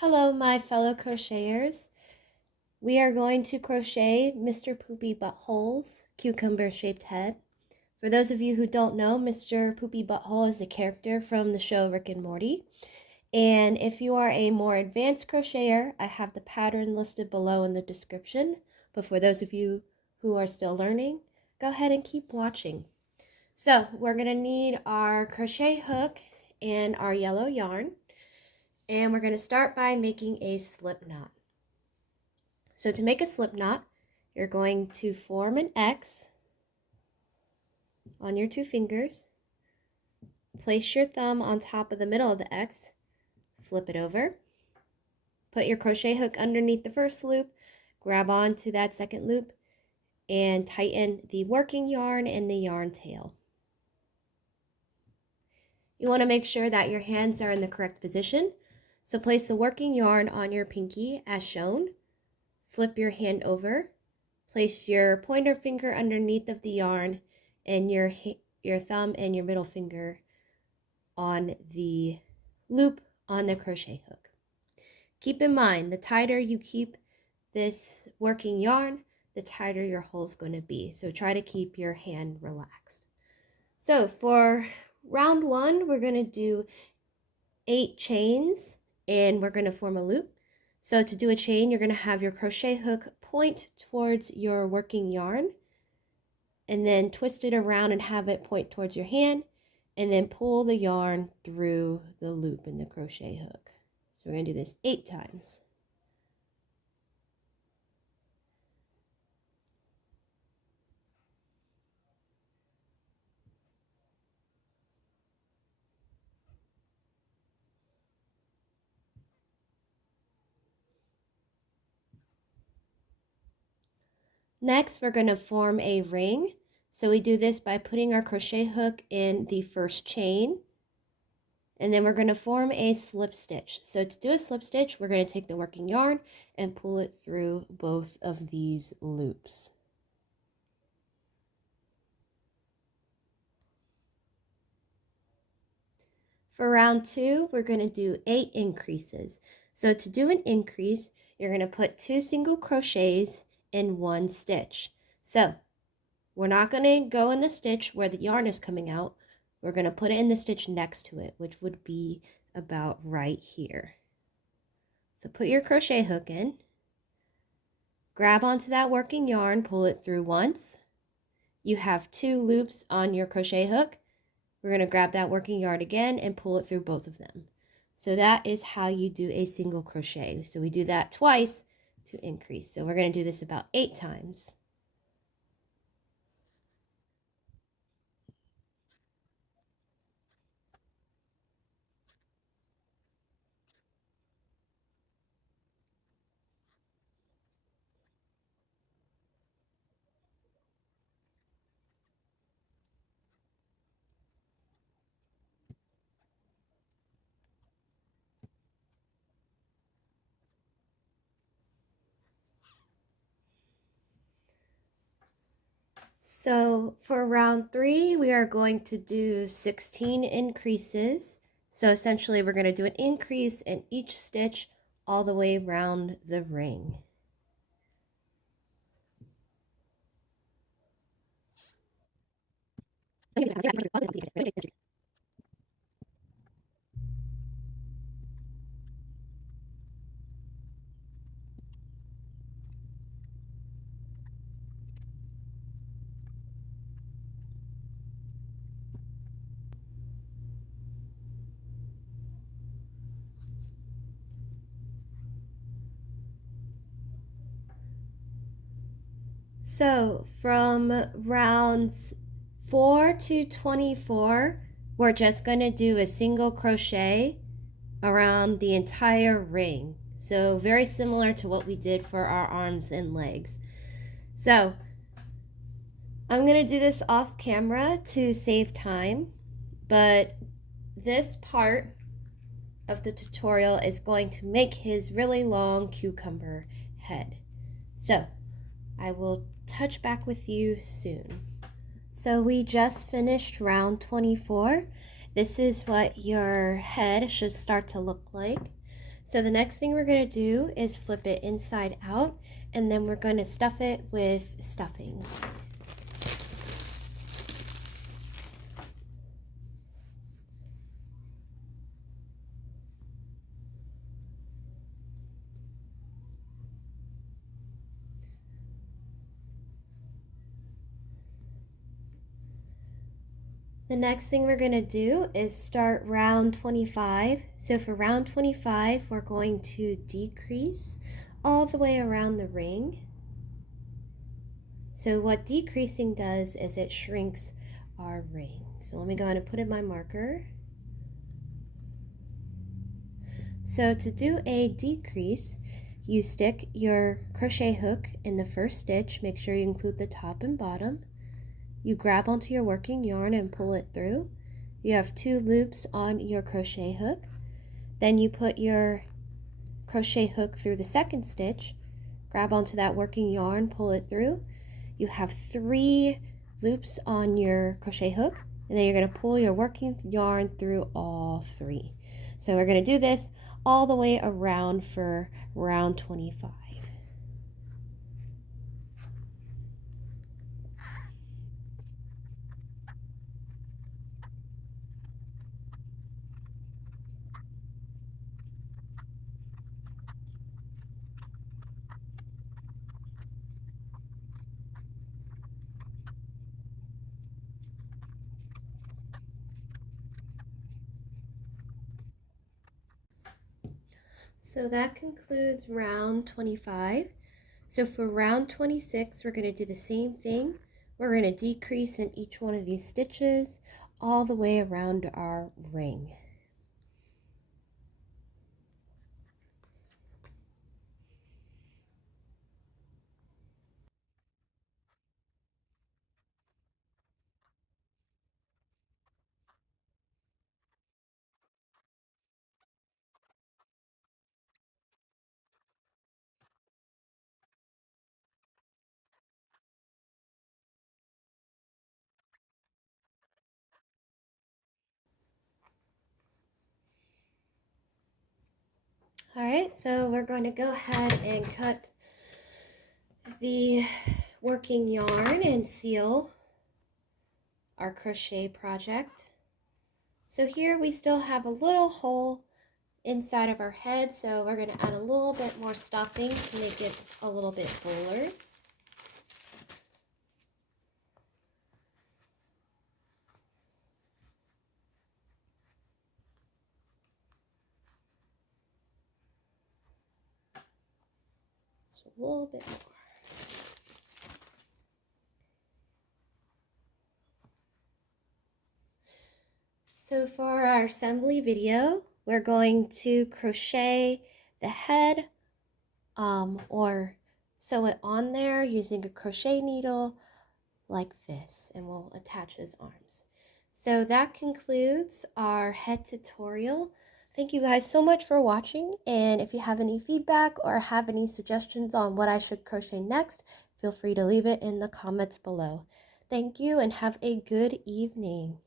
Hello, my fellow crocheters. We are going to crochet Mr. Poopy Butthole's cucumber-shaped head. For those of you who don't know, Mr. Poopy Butthole is a character from the show Rick and Morty. And if you are a more advanced crocheter, I have the pattern listed below in the description. But for those of you who are still learning, go ahead and keep watching. So we're going to need our crochet hook and our yellow yarn. And we're going to start by making a slip knot. So to make a slip knot, you're going to form an X on your two fingers. Place your thumb on top of the middle of the X. Flip it over. Put your crochet hook underneath the first loop. Grab onto that second loop and tighten the working yarn and the yarn tail. You want to make sure that your hands are in the correct position. So place the working yarn on your pinky as shown. Flip your hand over. Place your pointer finger underneath of the yarn and your thumb and your middle finger on the loop on the crochet hook. Keep in mind, the tighter you keep this working yarn, the tighter your hole is going to be. So try to keep your hand relaxed. So for round one, we're going to do 8 chains and we're going to form a loop. So to do a chain, you're going to have your crochet hook point towards your working yarn and then twist it around and have it point towards your hand and then pull the yarn through the loop in the crochet hook. So we're going to do this 8 times. Next, we're going to form a ring. So we do this by putting our crochet hook in the first chain. And then we're going to form a slip stitch. So to do a slip stitch, we're going to take the working yarn and pull it through both of these loops. For round 2, we're going to do 8 increases. So to do an increase, you're going to put 2 single crochets in 1 stitch. So we're not going to go in the stitch where the yarn is coming out. We're going to put it in the stitch next to it, which would be about right here. So put your crochet hook in. Grab onto that working yarn, pull it through once. You have 2 loops on your crochet hook. We're going to grab that working yarn again and pull it through both of them. So that is how you do a single crochet. So we do that twice to increase. So we're going to do this about 8 times. So for round 3, we are going to do 16 increases. So essentially we're going to do an increase in each stitch all the way around the ring. So from rounds 4 to 24, we're just going to do a single crochet around the entire ring. So very similar to what we did for our arms and legs. So I'm going to do this off camera to save time, but this part of the tutorial is going to make his really long cucumber head. So I will touch back with you soon. So we just finished round 24. This is what your head should start to look like. So the next thing we're going to do is flip it inside out, and then we're going to stuff it with stuffing. The next thing we're going to do is start round 25. So for round 25, we're going to decrease all the way around the ring. So what decreasing does is it shrinks our ring. So let me go ahead and put in my marker. So to do a decrease, you stick your crochet hook in the first stitch. Make sure you include the top and bottom. You grab onto your working yarn and pull it through. You have 2 loops on your crochet hook. Then you put your crochet hook through the second stitch, grab onto that working yarn, pull it through. You have 3 loops on your crochet hook, and then you're going to pull your working yarn through all 3. So we're going to do this all the way around for round 25. So that concludes round 25. So for round 26, we're going to do the same thing. We're going to decrease in each one of these stitches all the way around our ring. All right, so we're going to go ahead and cut the working yarn and seal our crochet project. So here we still have a little hole inside of our head, so we're going to add a little bit more stuffing to make it a little bit fuller. Just a little bit more. So for our assembly video, we're going to crochet the head or sew it on there using a crochet needle like this, and we'll attach his arms. So that concludes our head tutorial. Thank you guys so much for watching, and if you have any feedback or have any suggestions on what I should crochet next, feel free to leave it in the comments below. Thank you and have a good evening.